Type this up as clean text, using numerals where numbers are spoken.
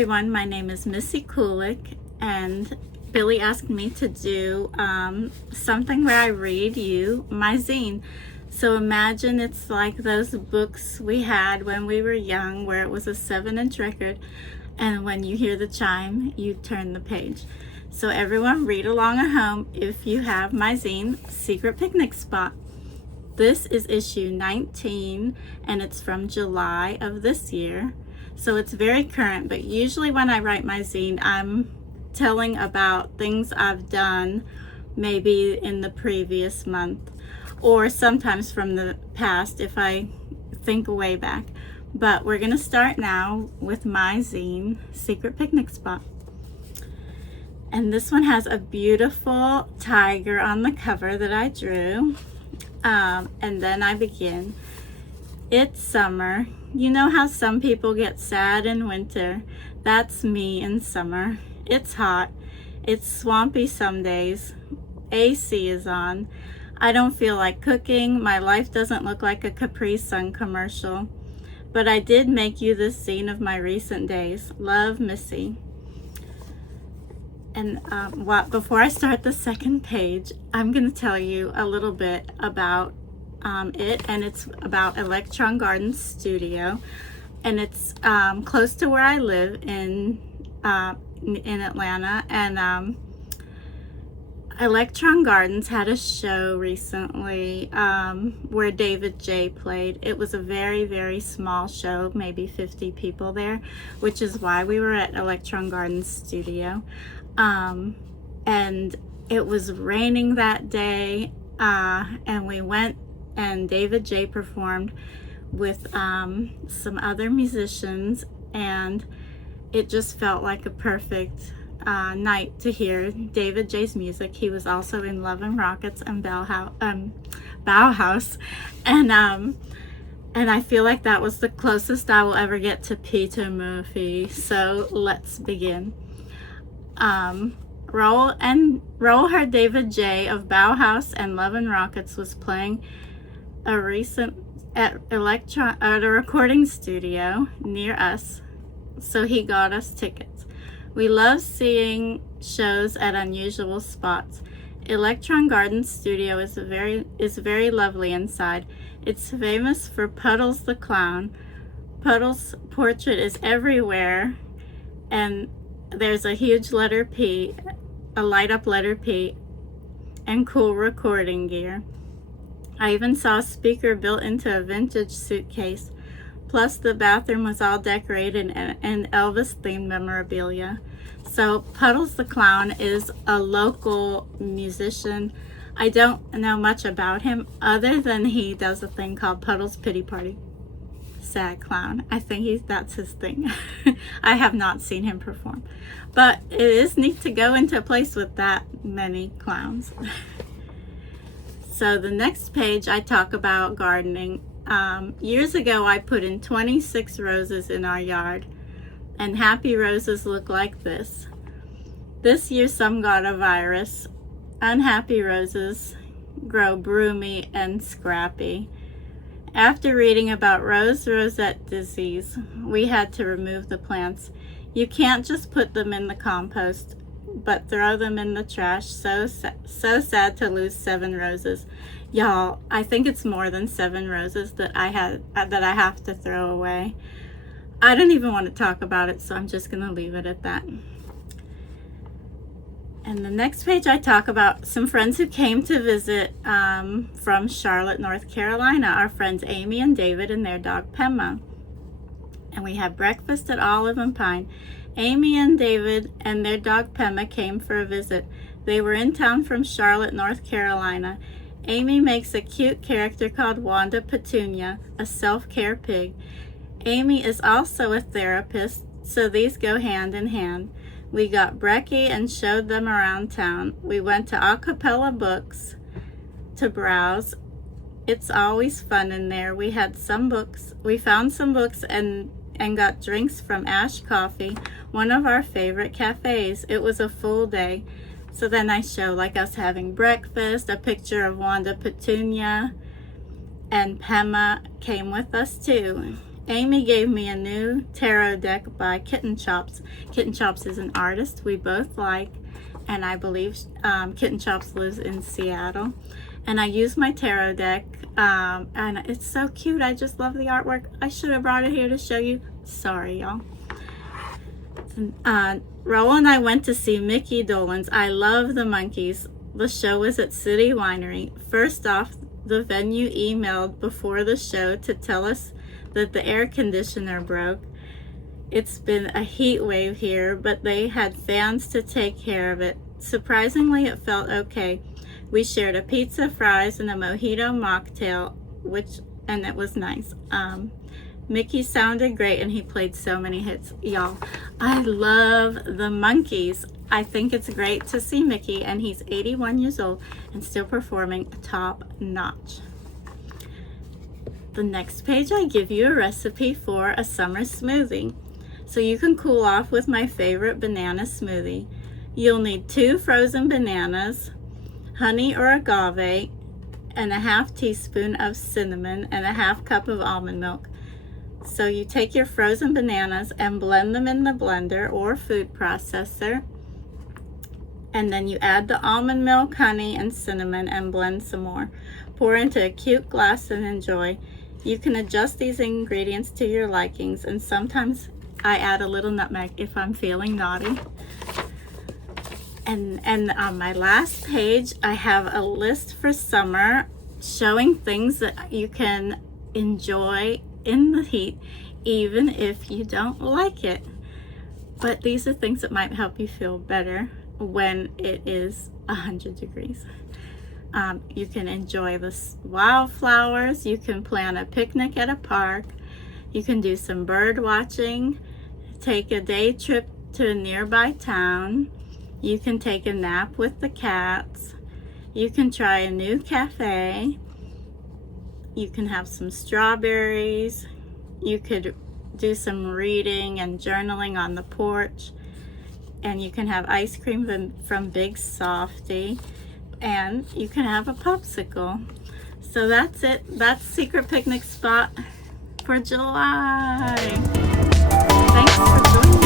everyone, my name is Missy Kulik, and Billy asked me to do something where I read you my zine. So imagine it's like those books we had when we were young where it was a 7-inch record, and when you hear the chime, you turn the page. So everyone read along at home if you have my zine, Secret Picnic Spot. This is issue 19 and it's from July of this year. So it's very current, but usually when I write my zine, I'm telling about things I've done maybe in the previous month or sometimes from the past if I think way back. But we're gonna start now with my zine, Secret Picnic Spot. And this one has a beautiful tiger on the cover that I drew. And then I begin. It's summer. You know how some people get sad in winter? That's me in summer. It's hot. It's swampy some days. AC is on. I don't feel like cooking. My life doesn't look like a Capri Sun commercial. But I did make you this zine of my recent days. Love, Missy. And before I start the second page, I'm going to tell you a little bit about it, and it's about Electron Garden Studio, and it's close to where I live in Atlanta. And Electron Gardens had a show recently where David J played. It was a very, very small show, maybe 50 people there, which is why we were at Electron Garden Studio. And it was raining that day, and we went and David J performed with some other musicians, and it just felt like a perfect night to hear David J's music. He was also in Love and Rockets and Bauhaus, and I feel like that was the closest I will ever get to Peter Murphy. So let's begin. Roll heard David J of Bauhaus and Love and Rockets was playing at a recording studio near us, so he got us tickets. We love seeing shows at unusual spots. Electron Garden Studio is very lovely inside. It's famous for Puddles the Clown. Puddles' portrait is everywhere, and there's a huge letter P, a light up letter P, and cool recording gear. I even saw a speaker built into a vintage suitcase. Plus the bathroom was all decorated and Elvis themed memorabilia. So Puddles the Clown is a local musician. I don't know much about him other than he does a thing called Puddles Pity Party. Sad clown. I think that's his thing. I have not seen him perform, but it is neat to go into a place with that many clowns. So the next page I talk about gardening. Years ago I put in 26 roses in our yard, and happy roses look like this. This year some got a virus. Unhappy roses grow broomy and scrappy. After reading about rosette disease, we had to remove the plants. You can't just put them in the compost, but throw them in the trash. So sad to lose 7 roses. Y'all, I think it's more than 7 roses that I have to throw away. I don't even want to talk about it, so I'm just going to leave it at that. And the next page I talk about some friends who came to visit from Charlotte, North Carolina. Our friends Amy and David and their dog Pema. And we had breakfast at Olive and Pine. Amy and David and their dog Pema came for a visit. They were in town from Charlotte, North Carolina. Amy makes a cute character called Wanda Petunia, a self-care pig. Amy is also a therapist, so these go hand in hand. We got brekkie and showed them around town. We went to a cappella books to browse. It's always fun in there. We found some books and got drinks from Ash Coffee, one of our favorite cafes. It was a full day. So then I show like us having breakfast, a picture of Wanda Petunia, and Pema came with us too. Amy gave me a new tarot deck by Kitten Chops. Kitten Chops is an artist we both like, and I believe Kitten Chops lives in Seattle. And I use my tarot deck, and it's so cute. I just love the artwork. I should have brought it here to show you. Sorry, y'all. Raul and I went to see Mickey Dolenz. I love the monkeys. The show was at City Winery. First off, the venue emailed before the show to tell us that the air conditioner broke. It's been a heat wave here, but they had fans to take care of it. Surprisingly, it felt okay. We shared a pizza, fries, and a mojito mocktail, and it was nice. Mickey sounded great, and he played so many hits. Y'all, I love the monkeys. I think it's great to see Mickey, and he's 81 years old and still performing top notch. The next page, I give you a recipe for a summer smoothie. So you can cool off with my favorite banana smoothie. You'll need 2 frozen bananas, honey or agave, and a half teaspoon of cinnamon, and a half cup of almond milk. So you take your frozen bananas and blend them in the blender or food processor. And then you add the almond milk, honey, and cinnamon and blend some more. Pour into a cute glass and enjoy. You can adjust these ingredients to your likings, and sometimes I add a little nutmeg if I'm feeling naughty. And on my last page, I have a list for summer showing things that you can enjoy in the heat, even if you don't like it. But these are things that might help you feel better when it is 100 degrees. You can enjoy the wildflowers. You can plan a picnic at a park. You can do some bird watching, take a day trip to a nearby town. You can take a nap with the cats. You can try a new cafe. You can have some strawberries. You could do some reading and journaling on the porch. And you can have ice cream from Big Softy. And you can have a popsicle. So that's it. That's Secret Picnic Spot for July. Thanks for joining me.